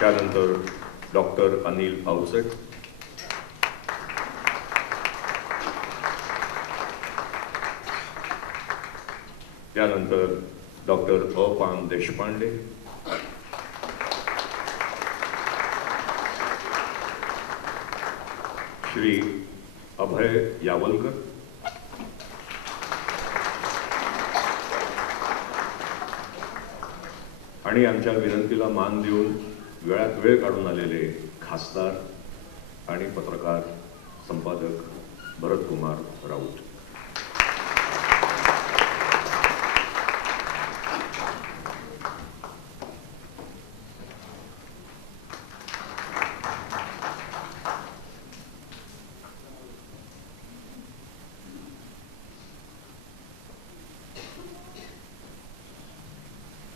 त्यानंतर डॉक्टर अनिल अवचट, त्यानंतर डॉक्टर अपान देशपांडे, श्री अभय यावलकर, आणि आमच्या विनंतीला मान देऊन वेळात वेळ काढून आलेले खासदार आणि पत्रकार संपादक भरतकुमार राऊत.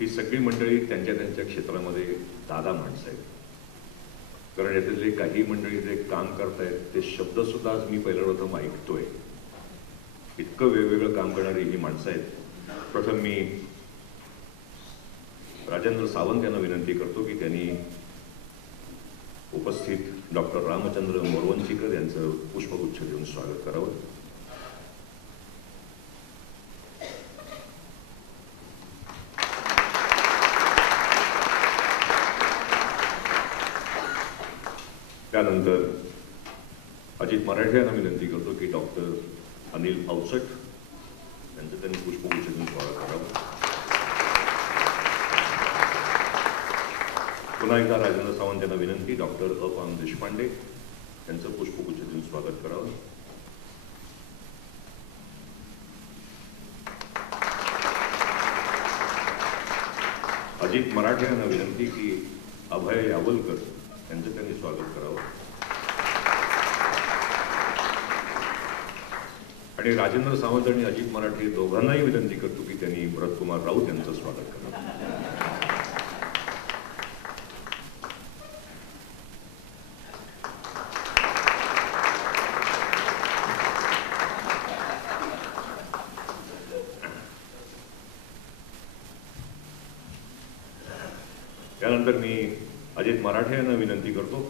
ही सगळी मंडळी त्यांच्या त्यांच्या क्षेत्रामध्ये दादा माणसं आहेत. कारण यातले काही मंडळी जे काम करतायत ते शब्द सुद्धा आज मी पहिल्या प्रथम ऐकतोय. इतकं वेगवेगळं काम करणारी ही माणसं आहेत. प्रथम मी राजेंद्र सावंत यांना विनंती करतो की त्यांनी उपस्थित डॉक्टर रामचंद्र मोरवंचीकर यांचं पुष्पगुच्छ देऊन स्वागत करावं. त्यानंतर अजित मराठे यांना विनंती करतो की डॉक्टर अनिल अवचट यांचं त्यांनी पुष्पगुच्छ देऊन स्वागत करावं. पुन्हा एकदा राजेंद्र सावंत यांना विनंती डॉक्टर अपान देशपांडे यांचं पुष्पगुच्छ देऊन स्वागत करावं. अजित मराठे यांना विनंती की अभय यावलकर यांचं त्यांनी स्वागत करावं. आणि राजेंद्र सावंत आणि अजित मराठे दोघांनाही विनंती करतो की त्यांनी भरतकुमार राऊत यांचं स्वागत करावं. त्यानंतर मी अजित मराठे यांना विनंती करतो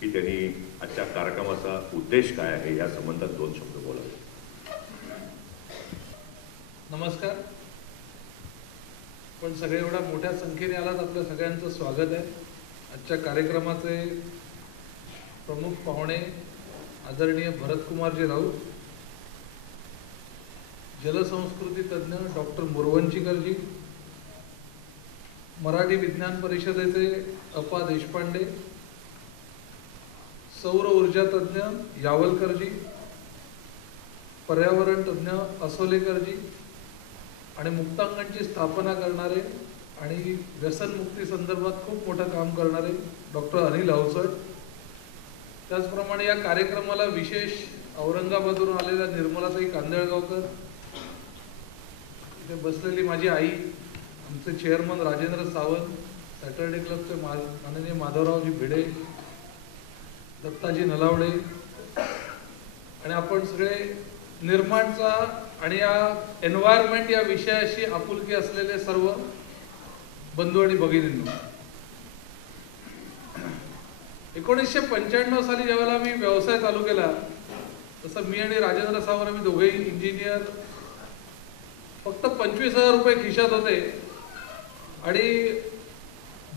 की त्यांनी आजच्या कार्यक्रमाचा उद्देश काय आहे या संबंधात 2 शब्द बोलावे. नमस्कार. पण सगळे एवढ्या मोठ्या संख्येने आलात, आपल्या सगळ्यांचं स्वागत आहे. आजच्या कार्यक्रमाचे प्रमुख पाहुणे आदरणीय भरतकुमारजी राऊत, जलसंस्कृती तज्ज्ञ डॉक्टर मोरवंचीकरजी, मराठी विज्ञान परिषदेचे अपा देशपांडे, सौर ऊर्जा तज्ज्ञ यावलकरजी, पर्यावरण तज्ज्ञ असोलेकरजी आणि मुक्तांगणची स्थापना करणारे आणि व्यसनमुक्ती संदर्भात खूप मोठं काम करणारे डॉक्टर अनिल अवचट, त्याचप्रमाणे या कार्यक्रमाला विशेष औरंगाबादवरून आलेल्या निर्मलाताई कांदळगावकर, इथे बसलेली माझी आई, आमचे चेअरमन राजेंद्र सावंत, सॅटर्डे क्लबचे माननीय माधवरावजी भिडे, दत्ताजी नलावडे आणि आपण सगळे निर्माणचा आणि या एन्व्हायरमेंट या विषयाशी आपुलकी असलेले सर्व बंधू आणि भगिनींनो, 1995 साली ज्यावेळेला मी व्यवसाय चालू केला तसं मी आणि राजेंद्र सावंत आम्ही दोघेही इंजिनियर, फक्त 25,000 रुपये खिशात होते आणि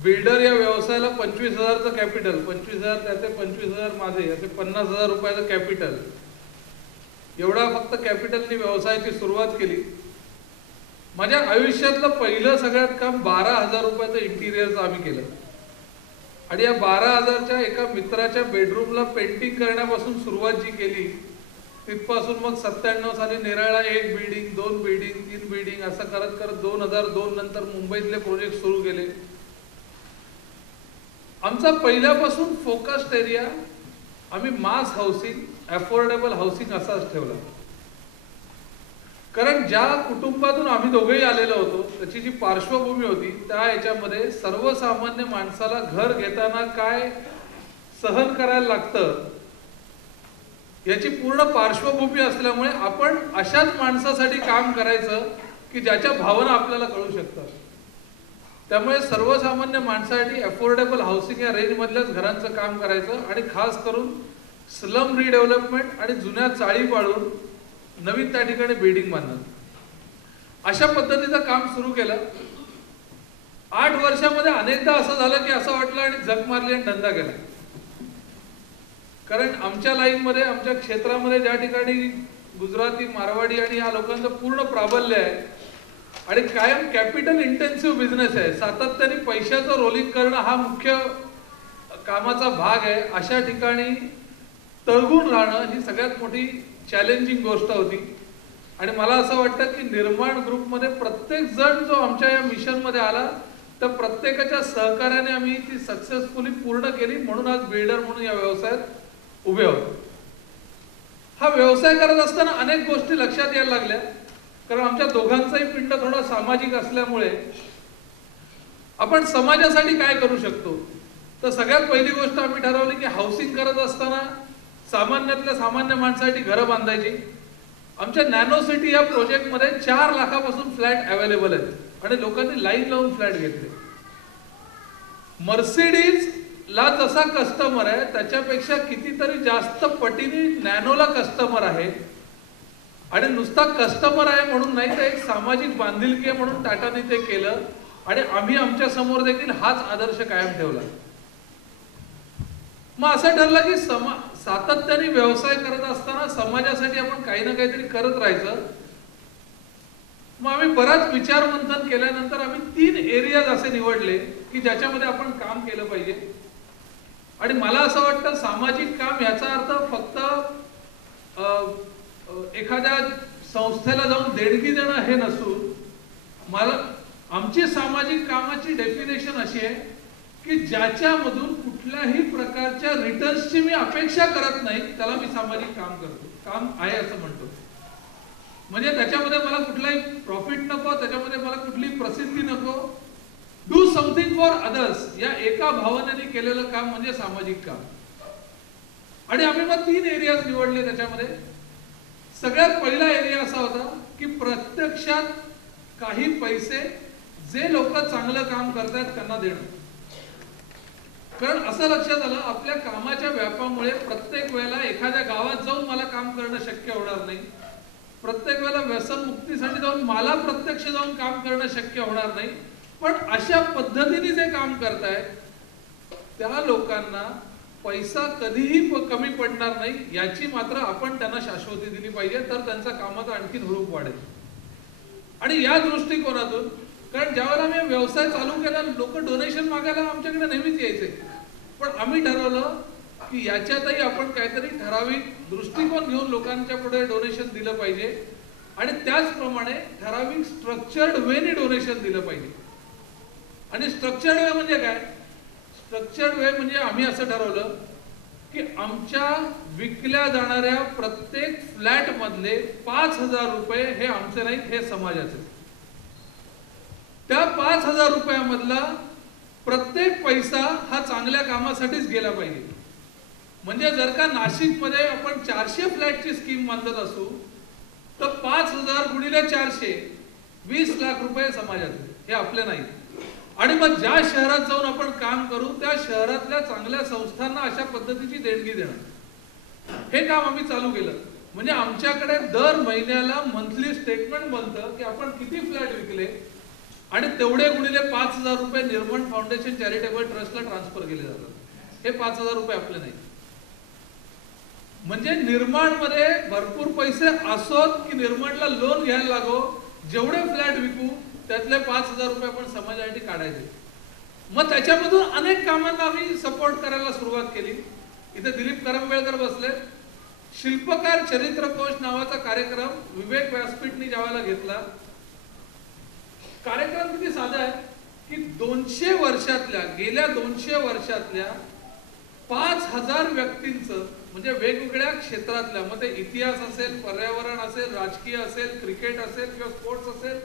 बिल्डर या व्यवसायाला 25,000चं कॅपिटल, 25,000 त्याचे 25,000 माझे, असे 50,000 रुपयाचं कॅपिटल, एवढा फक्त कॅपिटलनी व्यवसायाची सुरुवात केली. माझ्या आयुष्यातलं पहिलं सगळ्यात काम 12,000 रुपयाचं इंटिरियरचं आम्ही केलं आणि या 12,000च्या एका मित्राच्या बेडरूमला पेंटिंग करण्यापासून सुरुवात जी केली, तिथपासून मग 97 साली नेरळला 1 बिल्डिंग, 2 बिल्डिंग, 3 बिल्डिंग असं करत करत 2002 नंतर मुंबईतले प्रोजेक्ट सुरू केले. आमचा पहिल्यापासून फोकस्ड एरिया आम्ही मास हाऊसिंग, अफोर्डेबल हाऊसिंग असाच ठेवला. कारण ज्या कुटुंबातून आम्ही दोघेही आलेलो होतो त्याची जी पार्श्वभूमी होती त्या याच्यामध्ये सर्वसामान्य माणसाला घर घेताना काय सहन करायला लागतं याची पूर्ण पार्श्वभूमी असल्यामुळे आपण अशाच माणसासाठी काम करायचं की ज्याच्या भावना आपल्याला कळू शकतात. त्यामुळे सर्वसामान्य माणसासाठी अफोर्डेबल हाऊसिंग या रेंजमधल्याच घरांचं काम करायचं आणि खास करून स्लम रिडेव्हलपमेंट आणि जुन्या चाळी पाडून नवीन त्या ठिकाणी बिल्डिंग बांधणं, अशा पद्धतीचं काम सुरू केलं. 8 वर्षामध्ये अनेकदा असं झालं की असं वाटलं आणि झक मारली आणि धंदा केला. कारण आमच्या लाईनमध्ये, आमच्या क्षेत्रामध्ये ज्या ठिकाणी गुजराती, मारवाडी आणि या लोकांचं पूर्ण प्राबल्य आहे आणि कायम कॅपिटल इंटेन्सिव्ह बिझनेस आहे, सातत्याने पैशाचं रोलिंग करणं हा मुख्य कामाचा भाग आहे, अशा ठिकाणी तळगून राहणं ही सगळ्यात मोठी चॅलेंजिंग गोष्ट होती. आणि मला असं वाटतं की निर्माण ग्रुपमध्ये प्रत्येक जण जो आमच्या या मिशनमध्ये आला, तर प्रत्येकाच्या सहकार्याने आम्ही ती सक्सेसफुली पूर्ण केली. म्हणून आज बिल्डर म्हणून या व्यवसायात उभे आहोत. हा व्यवसाय करत असताना अनेक गोष्टी लक्षात यायला लागल्या, कारण आमच्या दोघांचाही पिंड थोडा सामाजिक असल्यामुळे आपण समाजासाठी काय करू शकतो. तर सगळ्यात पहिली गोष्ट आम्ही ठरवली की हाऊसिंग करत असताना सामान्यातल्या सामान्य माणसासाठी घरं बांधायची. आमच्या नॅनो सिटी या प्रोजेक्टमध्ये 4 लाखापासून फ्लॅट अवेलेबल आहेत आणि लोकांनी लाईन लावून फ्लॅट घेतले. मर्सिडीज ला जसा कस्टमर आहे त्याच्यापेक्षा कितीतरी जास्त पटीने नॅनोला कस्टमर आहे. आणि नुसता कस्टमर आहे म्हणून नाही, तर एक सामाजिक बांधिलकी आहे म्हणून टाटाने ते केलं आणि आम्ही आमच्या समोर देखील हाच आदर्श कायम ठेवला. मग असं ठरलं की सातत्याने व्यवसाय करत असताना समाजासाठी आपण काही ना काहीतरी करत राहायचं. मग आम्ही बराच विचार मंथन केल्यानंतर आम्ही 3 एरियाज असे निवडले की ज्याच्यामध्ये आपण काम केलं पाहिजे. आणि मला असं वाटतं सामाजिक काम याचा अर्थ फक्त एखाद्या संस्थेला जाऊन देणगी देणं हे नसून, मला आमची सामाजिक कामाची डेफिनेशन अशी आहे की ज्याच्यामधून कुठल्याही प्रकारच्या रिटर्न्सची मी अपेक्षा करत नाही त्याला मी सामाजिक काम करतो, काम आहे असं म्हणतो. म्हणजे त्याच्यामध्ये मला कुठलाही प्रॉफिट नको, त्याच्यामध्ये मला कुठली प्रसिद्धी नको. डू समथिंग फॉर अदर्स या एका भावनेने केलेलं काम म्हणजे सामाजिक काम. आणि आम्ही मग 3 एरियाज निवडले. त्याच्यामध्ये सगळ्यात पहिला एरिया असा होता की प्रत्यक्षात काही पैसे जे लोक चांगलं काम करतात त्यांना देणं. कारण असं लक्षात आलं आपल्या कामाच्या व्यापामुळे प्रत्येक वेळेला एखाद्या गावात जाऊन मला काम करणं शक्य होणार नाही, प्रत्येक वेळेला व्यसन मुक्तीसाठी जाऊन मला प्रत्यक्ष जाऊन काम करणं शक्य होणार नाही. पण अशा पद्धतीने जे काम करतायत त्या लोकांना पैसा कधीही कमी पडणार नाही याची मात्र आपण त्यांना शाश्वती दिली पाहिजे, तर त्यांचा कामाचा आणखी हुरूप वाढेल. आणि या दृष्टिकोनातून, कारण ज्यावेळेला आम्ही व्यवसाय चालू केला लोक डोनेशन मागायला आमच्याकडे नेहमीच यायचे, पण आम्ही ठरवलं की याच्यातही आपण काहीतरी ठराविक दृष्टिकोन घेऊन लोकांच्या पुढे डोनेशन दिलं पाहिजे आणि त्याचप्रमाणे ठराविक स्ट्रक्चर्ड वेने डोनेशन दिलं पाहिजे. आणि स्ट्रक्चर्ड वे म्हणजे काय? स्ट्रक्चर्ड वे म्हणजे आम्ही असं ठरवलं की आमच्या विकल्या जाणाऱ्या प्रत्येक फ्लॅट मधले 5,000 रुपये हे आमचे नाहीत, हे समाजाचे. त्या 5,000 रुपयामधला प्रत्येक पैसा हा चांगल्या कामासाठीच गेला पाहिजे. म्हणजे जर का नाशिक मध्ये आपण 400 फ्लॅटची स्कीम बांधत असू तर 5,000 गुणिले 400 20 लाख रुपये समाजाचे, हे आपले नाही. आणि मग ज्या शहरात जाऊन आपण काम करू त्या शहरातल्या चांगल्या संस्थांना अशा पद्धतीची देणगी देणं, हे काम आम्ही चालू केलं. म्हणजे आमच्याकडे दर महिन्याला मंथली स्टेटमेंट बनतं की आपण किती फ्लॅट विकले आणि तेवढे गुणिले 5,000 रुपये निर्माण फाउंडेशन चॅरिटेबल ट्रस्टला ट्रान्सफर केले जातात. हे 5,000 रुपये आपले नाही. म्हणजे निर्माण मध्ये भरपूर पैसे असोत की निर्माणला लोन घ्यायला लागो, जेवढे फ्लॅट विकू त्यातले 5,000 रुपये आपण समाजासाठी काढायचे. मग त्याच्यामधून अनेक कामांना आम्ही सपोर्ट करायला सुरुवात केली. इथे दिलीप करंबेळकर बसले. शिल्पकार चरित्रकोश नावाचा कार्यक्रम विवेक व्यासपीठनी ज्यावेळेला घेतला, कार्यक्रम किती साधा आहे की 200 वर्षातल्या, गेल्या 200 वर्षातल्या 5,000 व्यक्तींचं, म्हणजे वेगवेगळ्या क्षेत्रातल्या, मग ते इतिहास असेल, पर्यावरण असेल, राजकीय असेल, क्रिकेट असेल किंवा स्पोर्ट्स असेल,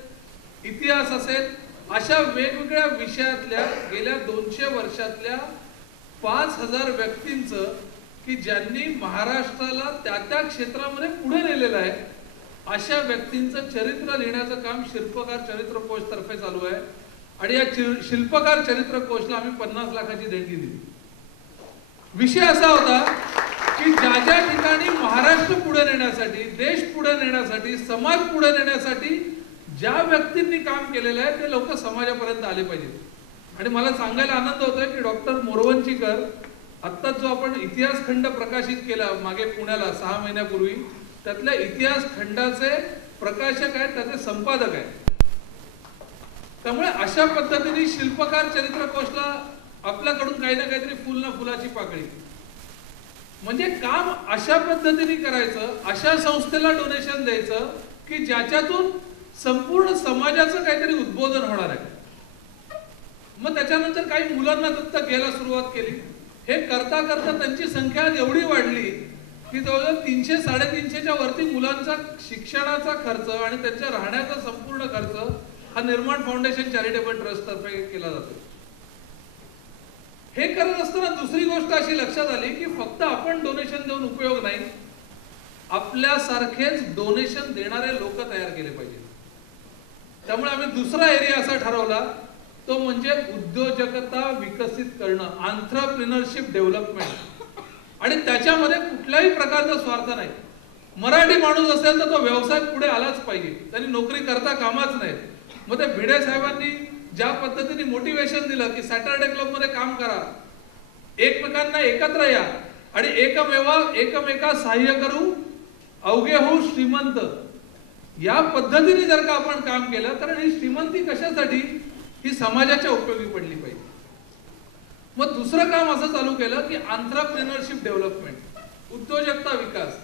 इतिहास असेल, अशा वेगवेगळ्या विषयातल्या गेल्या 200 वर्षातल्या 5,000 व्यक्तींचं की ज्यांनी महाराष्ट्राला त्या त्या क्षेत्रामध्ये पुढे नेलेलं आहे, अशा व्यक्तींचं चरित्र लिहिण्याचं काम शिल्पकार चरित्रकोश तर्फे चालू आहे. आणि या शिल्पकार चरित्र कोशला आम्ही 50 लाखाची देणगी दिली. विषय असा होता की ज्या ज्या ठिकाणी महाराष्ट्र पुढे नेण्यासाठी, देश पुढे नेण्यासाठी, समाज पुढे नेण्यासाठी ज्या व्यक्तींनी काम केलेलं आहे ते लोक समाजापर्यंत आले पाहिजेत. आणि मला सांगायला आनंद होतोय की डॉक्टर मोरवंचीकर आत्ता जो आपण इतिहास खंड प्रकाशित केला मागे पुण्याला 6 महिन्यापूर्वी, त्यातल्या इतिहास खंडाचे प्रकाशक आहेत, त्याचे संपादक आहेत. त्यामुळे अशा पद्धतीने शिल्पकार चरित्र कोशला आपल्याकडून काही ना काहीतरी फुल ना फुलाची पाकळी, म्हणजे काम अशा पद्धतीने करायचं, अशा संस्थेला डोनेशन द्यायचं की ज्याच्यातून संपूर्ण समाजाचं काहीतरी उद्बोधन होणार आहे. मग त्याच्यानंतर काही मुलांना दत्तक घ्यायला सुरुवात केली. हे करता करता त्यांची संख्या एवढी वाढली की जवळजवळ 300-350च्या वरती मुलांचा शिक्षणाचा खर्च आणि त्यांच्या राहण्याचा संपूर्ण खर्च हा निर्माण फाउंडेशन चॅरिटेबल ट्रस्ट तर्फे केला जातो. हे करत असताना दुसरी गोष्ट अशी लक्षात आली की फक्त आपण डोनेशन देऊन उपयोग नाही, आपल्यासारखेच डोनेशन देणारे लोक तयार केले पाहिजे. त्यामुळे आम्ही दुसरा एरिया असा ठरवला, तो म्हणजे उद्योजकता विकसित करणं, एंटरप्रेन्योरशिप डेव्हलपमेंट. आणि त्याच्यामध्ये कुठल्याही प्रकारचा स्वार्थ नाही. मराठी माणूस असेल तर तो व्यवसाय पुढे आलाच पाहिजे, त्यांनी नोकरी करता कामाच नाही. मग ते भिडे साहेबांनी ज्या पद्धतीने मोटिवेशन दिलं की सॅटरडे क्लब मध्ये काम करा, एकमेकांना एकत्र या आणि एकमेका सहाय्य करू, अवघे हो श्रीमंत, या पद्धतीने जर का आपण काम केलं, कारण ही श्रीमंती कशासाठी, ही समाजाच्या उपयोगी पडली पाहिजे. मग दुसरं काम असं चालू केलं की एंटरप्रेन्योरशिप डेव्हलपमेंट, उद्योजकता विकास.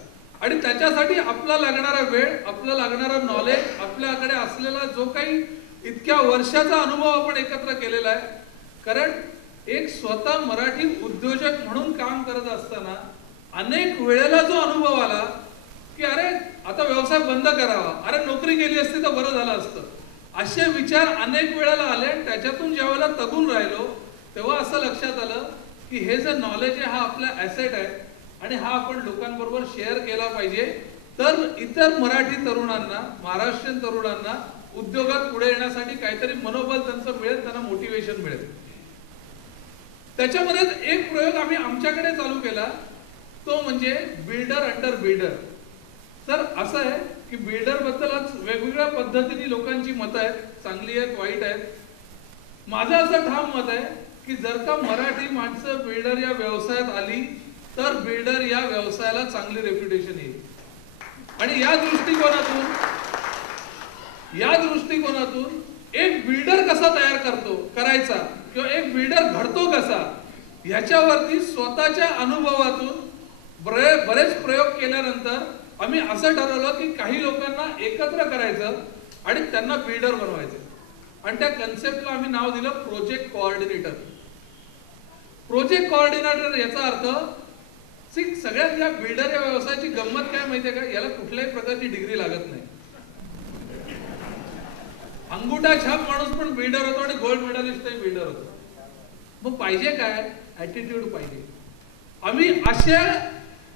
आणि त्याच्यासाठी आपला लागणारा वेळ, आपला लागणारा नॉलेज, आपल्याकडे असलेला जो काही इतक्या वर्षाचा अनुभव आपण एकत्र केलेला आहे. कारण एक स्वतः मराठी उद्योजक म्हणून काम करत असताना अनेक वेळेला जो अनुभव आला की अरे आता व्यवसाय बंद करावा, अरे नोकरी गेली असती तर बरं झालं असतं, असे विचार अनेक वेळेला आले. त्याच्यातून ज्या वेळेला तगून राहिलो तेव्हा असं लक्षात आलं की हे जे नॉलेज आहे हा आपला ऍसेट आहे आणि हा आपण लोकांबरोबर शेअर केला पाहिजे, तर इतर मराठी तरुणांना, महाराष्ट्रीयन तरुणांना उद्योगात पुढे येण्यासाठी काहीतरी मनोबल त्यांचं मिळेल, त्यांना मोटिवेशन मिळेल. त्याच्यामध्ये एक प्रयोग आम्ही आमच्याकडे चालू केला, तो म्हणजे बिल्डर अंडर बिल्डर. तर असं आहे की बिल्डर बद्दलच वेगवेगळ्या पद्धतीने लोकांची मतं आहेत, चांगली आहेत, वाईट आहेत. माझं असं ठाम मत आहे की जर का मराठी माणसं बिल्डर या व्यवसायात आली तर बिल्डर या व्यवसायाला चांगली रेप्युटेशन येईल. आणि या दृष्टिकोनातून एक बिल्डर कसा तयार करायचा किंवा एक बिल्डर घडतो कसा, ह्याच्यावरती स्वतःच्या अनुभवातून बरेच प्रयोग केल्यानंतर आम्ही असं ठरवलं की काही लोकांना एकत्र करायचं आणि त्यांना बिल्डर बनवायचं. आणि त्या कन्सेप्टला आम्ही नाव दिलं प्रोजेक्ट कोऑर्डिनेटर. प्रोजेक्ट कोऑर्डिनेटर याचा अर्थ सगळ्यात या बिल्डर या व्यवसायाची गंमत काय माहितीये का, याला कुठल्याही प्रकारची डिग्री लागत नाही. अंगुठा छाप माणूस पण बिल्डर होतो आणि गोल्ड मेडलिस्टही बिल्डर होतो. मग पाहिजे काय, ऍटिट्यूड पाहिजे. आम्ही अशा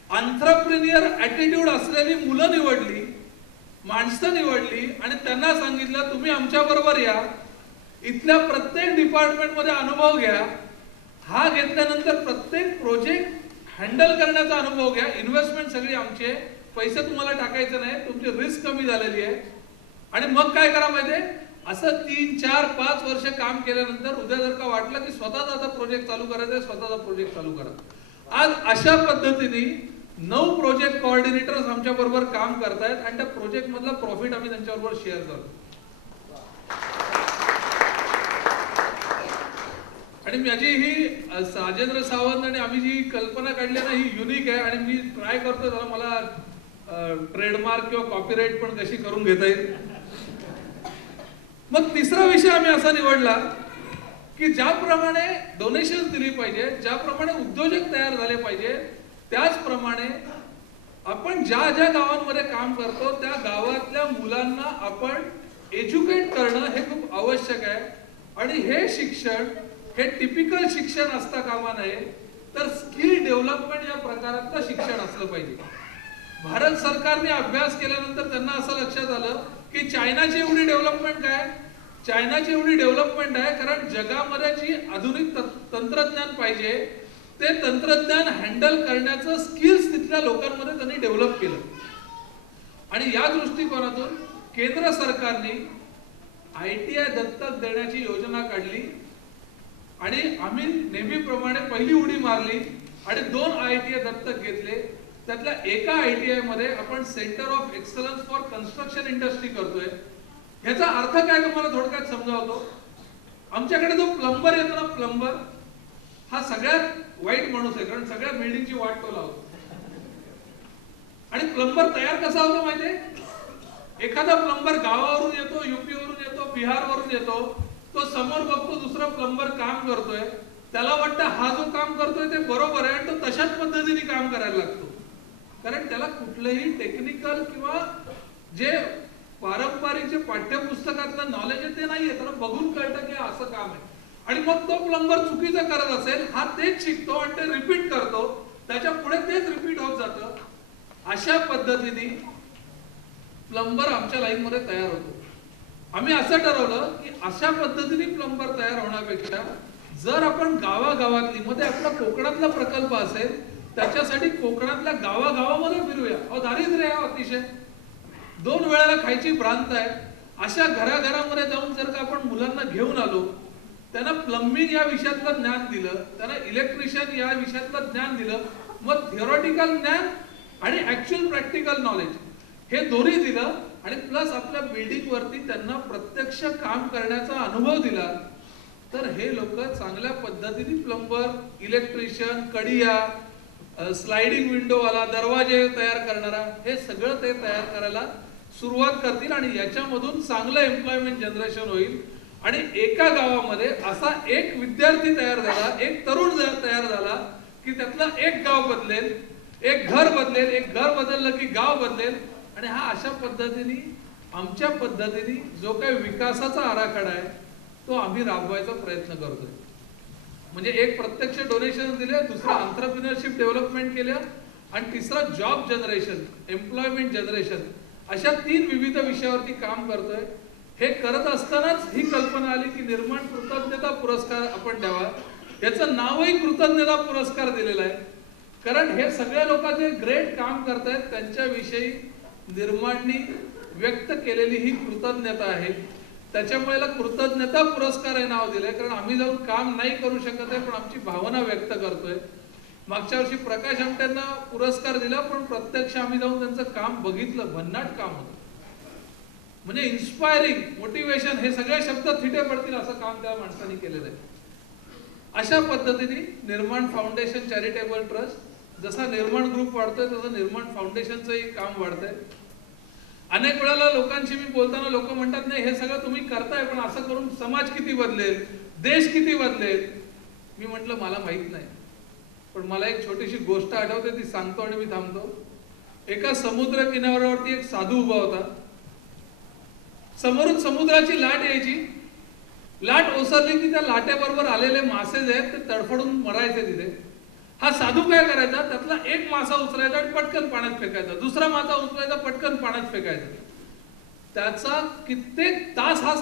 एंटरप्रेन्युअर ऍटिट्यूड असलेली मुलं निवडली, माणसं निवडली आणि त्यांना सांगितलं तुम्ही आमच्या बरोबर या, इथल्या प्रत्येक डिपार्टमेंट मध्ये अनुभव घ्या. हा घेतल्यानंतर प्रत्येक प्रोजेक्ट हँडल करण्याचा अनुभव घ्या. इन्व्हेस्टमेंट सगळी आमची आहे, पैसे तुम्हाला टाकायचं नाही, तुमची रिस्क कमी झालेली आहे. आणि मग काय करा माहितीये, असं 3, 4, 5 वर्ष काम केल्यानंतर उद्या जर का वाटलं की स्वतःचा आता प्रोजेक्ट चालू करायचा आहे, स्वतःचा प्रोजेक्ट चालू करा. आज अशा पद्धतीने 9 प्रोजेक्ट कोऑर्डिनेटर्स आमच्या बरोबर काम करतायत आणि त्या प्रोजेक्ट मधला प्रॉफिट आम्ही त्यांच्याबरोबर शेअर करतो. आणि माझी ही राजेंद्र सावंत आणि आम्ही जी कल्पना काढली ना ही युनिक आहे आणि मी ट्राय करतो त्याला मला ट्रेडमार्क किंवा कॉपीराइट पण कशी करून घेता येईल. मग तिसरा विषय आम्ही असा निवडला की ज्याप्रमाणे डोनेशन दिली पाहिजे, ज्याप्रमाणे उद्योजक तयार झाले पाहिजे, त्याचप्रमाणे आपण ज्या ज्या गावांमध्ये काम करतो त्या गावातल्या मुलांना आपण एज्युकेट करणं हे खूप आवश्यक आहे. आणि हे शिक्षण हे टिपिकल शिक्षण असता कामा नये, तर स्किल डेव्हलपमेंट या प्रकारातलं शिक्षण असलं पाहिजे. भारत सरकारने अभ्यास केल्यानंतर त्यांना असं लक्षात आलं की चायनाची एवढी डेव्हलपमेंट काय, चायनाची एवढी डेव्हलपमेंट आहे कारण जगामध्ये जी आधुनिक तंत्रज्ञान पाहिजे ते तंत्रज्ञान हँडल करण्याचं स्किल्स तिथल्या लोकांमध्ये त्यांनी डेव्हलप केलं. आणि या दृष्टिकोनातून केंद्र सरकारने ITI दत्तक देण्याची योजना काढली आणि आम्ही नेहमीप्रमाणे पहिली उडी मारली आणि 2 ITI दत्तक घेतले. त्यातल्या एका ITI मध्ये आपण centre of excellence for construction industry करतोय. ह्याचा अर्थ काय तुम्हाला थोडक्यात समजावतो. आमच्याकडे जो प्लंबर येतो ना, प्लंबर हा सगळ्यात वाईट माणूस आहे कारण सगळ्या बिल्डिंगची वाट तो लावतो. आणि प्लंबर तयार कसा होतो माहितीये, एखादा प्लंबर गावावरून येतो, UP वरून येतो, बिहार वरून येतो, तो समोर बघतो दुसरा प्लंबर काम करतोय, त्याला वाटतं हा जो काम करतोय ते बरोबर आहे आणि तो तशाच पद्धतीने काम करायला लागतो. कारण त्याला कुठलंही टेक्निकल किंवा जे पारंपरिक जे पाठ्यपुस्तकातलं नॉलेज आहे ते नाहीये, त्याला बघून कळतं की असं काम आहे. आणि मग तो प्लंबर चुकीचं करत असेल, हा तेच शिकतो आणि ते रिपीट करतो, त्याच्या पुढे तेच रिपीट होत जातं. अशा पद्धतीने प्लंबर आमच्या लाईन मध्ये तयार होतो. आम्ही असं ठरवलं की अशा पद्धतीने प्लंबर तयार होण्यापेक्षा जर आपण गावागावातली मध्ये आपला कोकणातला प्रकल्प असेल त्याच्यासाठी कोकणातल्या गावागावामध्ये फिरूया. दारिद्र्य आहे अतिशय, 2 वेळेला खायची भ्रांत आहे. अशा घराघरामध्ये जाऊन जर का आपण मुलांना घेऊन आलो, त्यांना प्लंबिंग या विषयातलं ज्ञान दिलं, त्यांना इलेक्ट्रिशियन या विषयातलं ज्ञान दिलं, मग थिओरिटिकल ज्ञान आणि ऍक्च्युअल प्रॅक्टिकल नॉलेज हे दोन्ही दिलं आणि प्लस आपल्या बिल्डिंग वरती त्यांना प्रत्यक्ष काम करण्याचा अनुभव दिला, तर हे लोक चांगल्या पद्धतीने plumber, electrician, Kadiya, sliding window वाला, दरवाजे तयार करणारा, हे सगळं ते तयार करायला सुरुवात करतील आणि याच्यामधून चांगलं एम्प्लॉयमेंट जनरेशन होईल. आणि एका गावामध्ये असा एक विद्यार्थी तयार झाला, एक तरुण तयार झाला की त्यातला एक गाव बदलेल, एक घर बदलेल, एक घर बदललं की गाव बदलेल. आणि हा अशा पद्धतीने आमच्या पद्धतीने जो काही विकासाचा आराखडा आहे तो आम्ही राबवायचा प्रयत्न करतोय. म्हणजे एक प्रत्यक्ष डोनेशन दिले, दुसरा एंटरप्रेन्योरशिप डेव्हलपमेंट केलं आणि तिसरा जॉब जनरेशन, एम्प्लॉयमेंट जनरेशन, अशा 3 विविध विषयावरती काम करतोय. हे करत असतानाच ही कल्पना आली की निर्माण कृतज्ञता पुरस्कार आपण द्यावा. याचं नावही कृतज्ञता पुरस्कार दिलेलं आहे कारण हे सगळे लोक जे ग्रेट काम करतायत त्यांच्याविषयी निर्माणनी व्यक्त केलेली ही कृतज्ञता आहे. त्याच्यामुळे कृतज्ञता पुरस्कार हे नाव दिलंय कारण आम्ही जाऊन काम नाही करू शकत आहे पण आमची भावना व्यक्त करतोय. मागच्या वर्षी प्रकाश आमट्यांना पुरस्कार दिला पण प्रत्यक्ष आम्ही जाऊन त्यांचं काम बघितलं, भन्नाट काम होतं. म्हणजे इन्स्पायरिंग, मोटिवेशन हे सगळे शब्द थिटे पडतील असं काम त्या माणसाने केलेलं आहे. अशा पद्धतीने निर्माण फाउंडेशन चॅरिटेबल ट्रस्ट, जसा निर्माण ग्रुप वाढतोय तसं निर्माण फाउंडेशनचंही काम वाढतंय. अनेक वेळेला लोकांशी मी बोलताना लोक म्हणतात नाही हे सगळं तुम्ही करताय पण असं करून समाज किती बदलेल, देश किती बदलेल. मी म्हटलं मला माहित नाही पण मला एक छोटीशी गोष्ट आठवते, ती सांगतो आणि मी थांबतो. एका समुद्र किनाऱ्यावरती एक साधू उभा होता. समोरून समुद्राची लाट यायची, लाट ओसरली की त्या लाटेबरोबर आलेले मासे जे आहेत ते तडफडून मरायचे तिथे. हा साधू काय करायचा, त्यातला एक मासा उचलायचा आणि पटकन पाण्यात फेकायचा, दुसरा मासा उचलायचा पटकन पाण्यात फेकायचा. त्याचा कित्येक तास हा